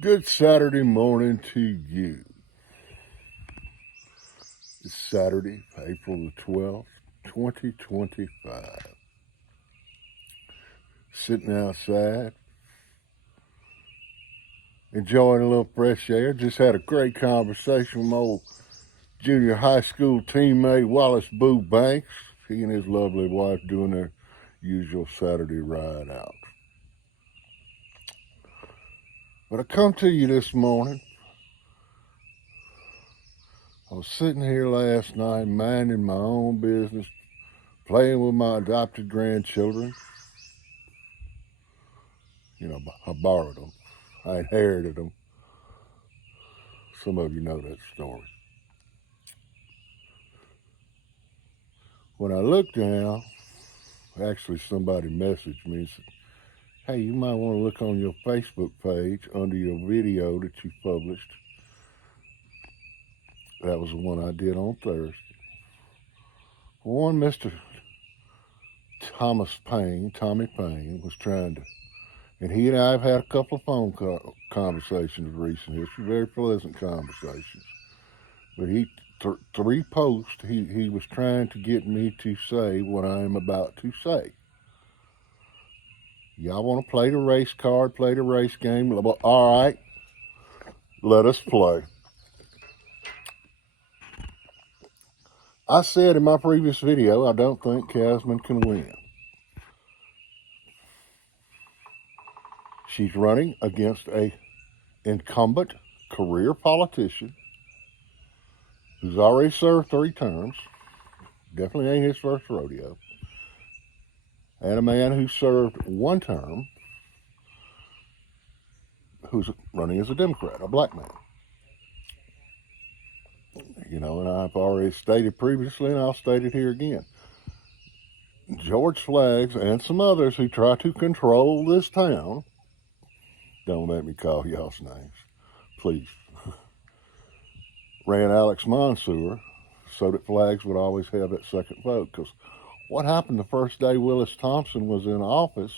Good Saturday morning to you. It's Saturday, April the 12th, 2025. Sitting outside, enjoying a little fresh air. Just had a great conversation with my old junior high school teammate, Wallace Boo Banks. He and his lovely wife doing their usual Saturday ride out. But I come to you this morning. I was sitting here last night minding my own business, playing with my adopted grandchildren. I borrowed them. I inherited them. Some of you know that story. When I looked down, actually somebody messaged me and said, hey, you might want to look on your Facebook page under your video that you published. That was the one I did on Thursday. One Mr. Tommy Payne, was trying to, and he and I have had a couple of phone conversations recently. It's very pleasant conversations. But three posts, he was trying to get me to say what I am about to say. Y'all want to play the race card, play the race game? All right, let us play. I said in my previous video, I don't think Kasman can win. She's running against a incumbent career politician who's already served 3 terms. Definitely ain't his first rodeo. And a man who served 1 term who's running as a Democrat, a black man. And I've already stated previously, and I'll state it here again. George Flaggs and some others who try to control this town, don't let me call y'all's names, please, ran Alex Mansour so that Flaggs would always have that second vote. Because what happened the first day Willis Thompson was in office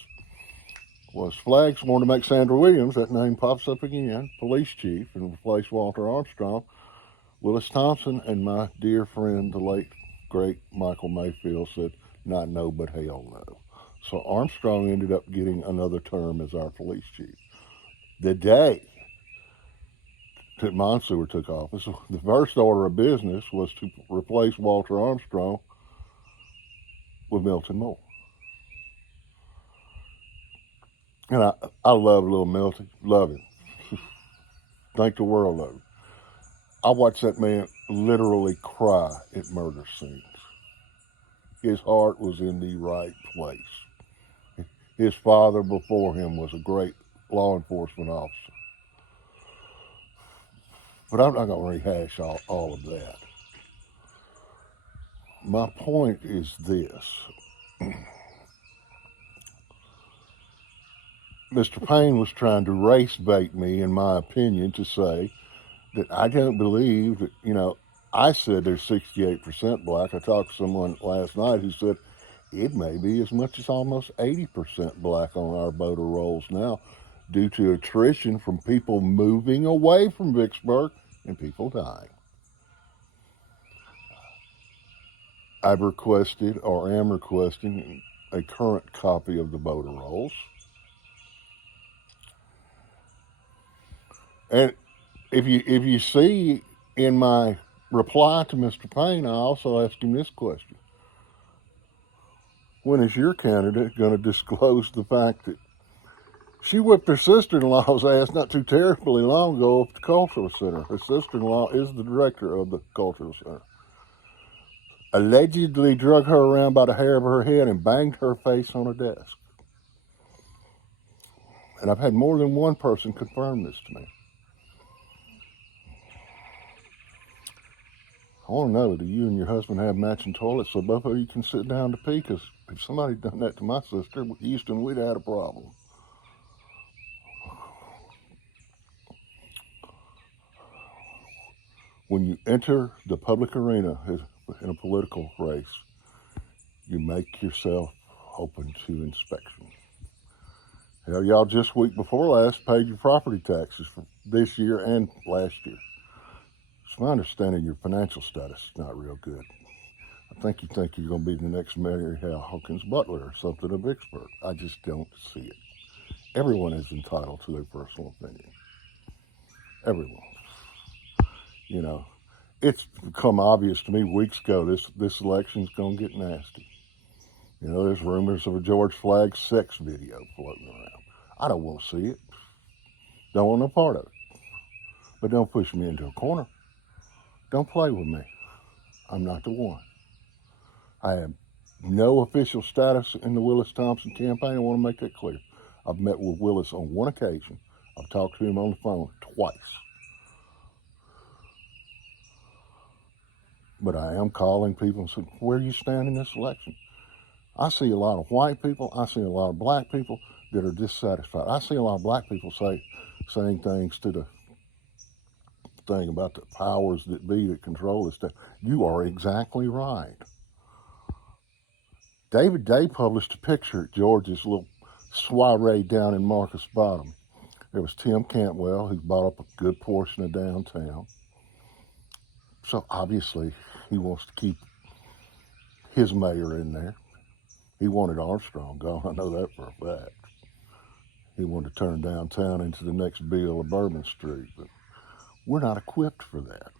was Flaggs wanted to make Sandra Williams, that name pops up again, police chief, and replace Walter Armstrong. Willis Thompson and my dear friend, the late, great Michael Mayfield, said, not no, but hell no. So Armstrong ended up getting another term as our police chief. The day that Mansour took office, the first order of business was to replace Walter Armstrong with Milton Moore. And I love little Milton, love him. Think the world of him. I watched that man literally cry at murder scenes. His heart was in the right place. His father before him was a great law enforcement officer. But I'm not going to rehash all of that. My point is this. Mr. Payne was trying to race bait me, in my opinion, to say that I don't believe that, I said there's 68% black. I talked to someone last night who said it may be as much as almost 80% black on our voter rolls now due to attrition from people moving away from Vicksburg and people dying. I've requested or am requesting a current copy of the voter rolls. And if you see in my reply to Mr. Payne, I also asked him this question. When is your candidate going to disclose the fact that she whipped her sister-in-law's ass not too terribly long ago at the Cultural Center? Her sister-in-law is the director of the Cultural Center. Allegedly drug her around by the hair of her head and banged her face on a desk. And I've had more than one person confirm this to me. I want to know, do you and your husband have matching toilets so both of you can sit down to pee? Because if somebody done that to my sister, Houston, we'd have had a problem. When you enter the public arena in a political race, you make yourself open to inspection. Hell, y'all just week before last paid your property taxes for this year and last year. It's my understanding your financial status is not real good. I think you think you're going to be the next Mary Hal Hawkins Butler or something of Vicksburg. I just don't see it. Everyone is entitled to their personal opinion. Everyone. You know, it's become obvious to me weeks ago this election's going to get nasty. You know, there's rumors of a George Flagg sex video floating around. I don't want to see it. Don't want no part of it. But don't push me into a corner. Don't play with me. I'm not the one. I have no official status in the Willis Thompson campaign. I want to make that clear. I've met with Willis on one occasion. I've talked to him on the phone twice. But I am calling people and saying, where do you stand in this election? I see a lot of white people. I see a lot of black people that are dissatisfied. I see a lot of black people saying things to the thing about the powers that be that control this stuff. You are exactly right. David Day published a picture at George's little soiree down in Marcus Bottom. There was Tim Cantwell, who bought up a good portion of downtown. So obviously he wants to keep his mayor in there. He wanted Armstrong gone, I know that for a fact. He wanted to turn downtown into the next Bill of Bourbon Street, but we're not equipped for that.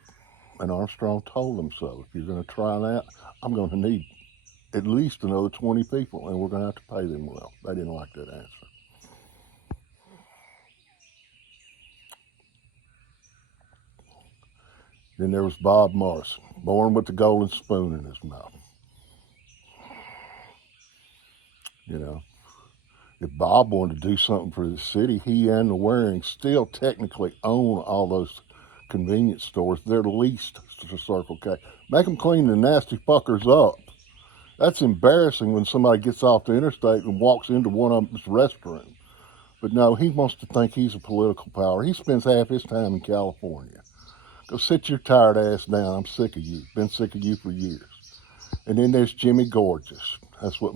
And Armstrong told them so. If you're going to try that, I'm going to need at least another 20 people, and we're going to have to pay them well. They didn't like that answer. Then there was Bob Morrison, born with the golden spoon in his mouth. You know, if Bob wanted to do something for the city, he and the Warings still technically own all those convenience stores. They're leased to Circle K. Make them clean the nasty fuckers up. That's embarrassing when somebody gets off the interstate and walks into one of them's restaurants. But no, he wants to think he's a political power. He spends half his time in California. Go sit your tired ass down. I'm sick of you. Been sick of you for years. And then there's Jimmy Gorgeous. That's what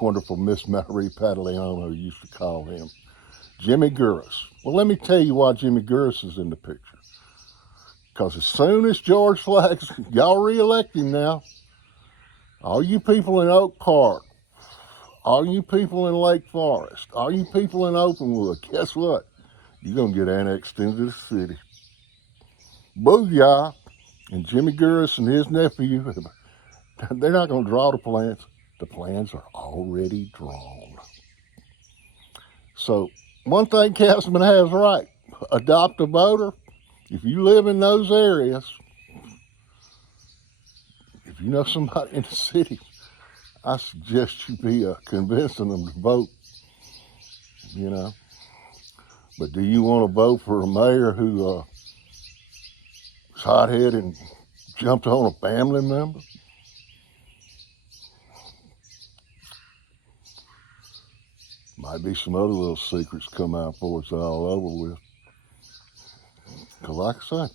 wonderful Miss Marie Patagliano used to call him. Jimmy Gurris. Well, let me tell you why Jimmy Gurris is in the picture. Because as soon as George Flagg's, y'all re-elect him now, all you people in Oak Park, all you people in Lake Forest, all you people in Openwood, guess what? You're going to get annexed into the city. Booyah! And Jimmy Gurris and his nephew, they're not going to draw the plans. The plans are already drawn. So one thing Councilman has right, adopt a voter. If you live in those areas, if you know somebody in the city, I suggest you be convincing them to vote, you know. But do you want to vote for a mayor who is hot-headed and jumped on a family member? Might be some other little secrets come out before it's all over with. Because like I say,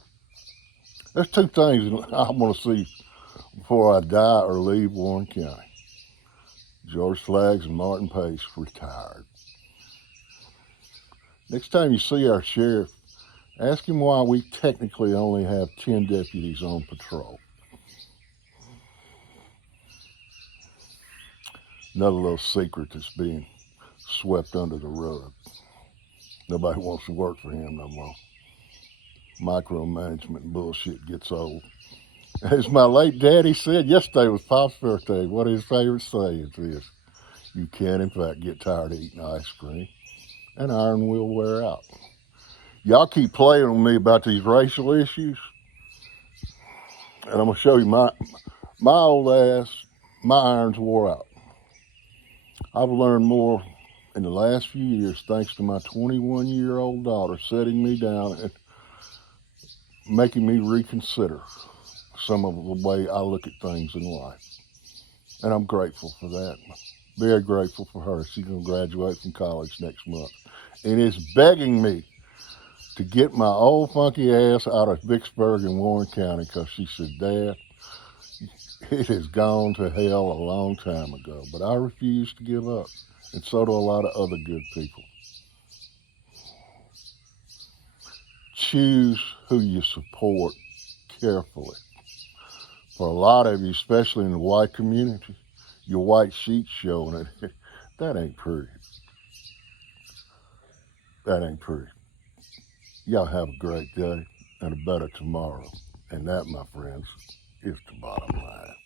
there's two things I want to see before I die or leave Warren County. George Flaggs and Martin Pace retired. Next time you see our sheriff, ask him why we technically only have 10 deputies on patrol. Another little secret that's being swept under the rug. Nobody wants to work for him no more. Micromanagement bullshit gets old. As my late daddy said, yesterday was Pop's birthday. What his favorite saying is, you can in fact get tired of eating ice cream, and iron will wear out. Y'all keep playing on me about these racial issues, and I'm going to show you my old ass, my irons wore out. I've learned more in the last few years thanks to my 21-year-old daughter setting me down and making me reconsider some of the way I look at things in life. And I'm grateful for that. Very grateful for her. She's going to graduate from college next month and is begging me to get my old funky ass out of Vicksburg and Warren County because she said, Dad, it has gone to hell a long time ago. But I refuse to give up. and so do a lot of other good people. Choose who you support carefully. For a lot of you, especially in the white community, your white sheet showing it. That ain't pretty. That ain't pretty. Y'all have a great day and a better tomorrow. And that, my friends, is the bottom line.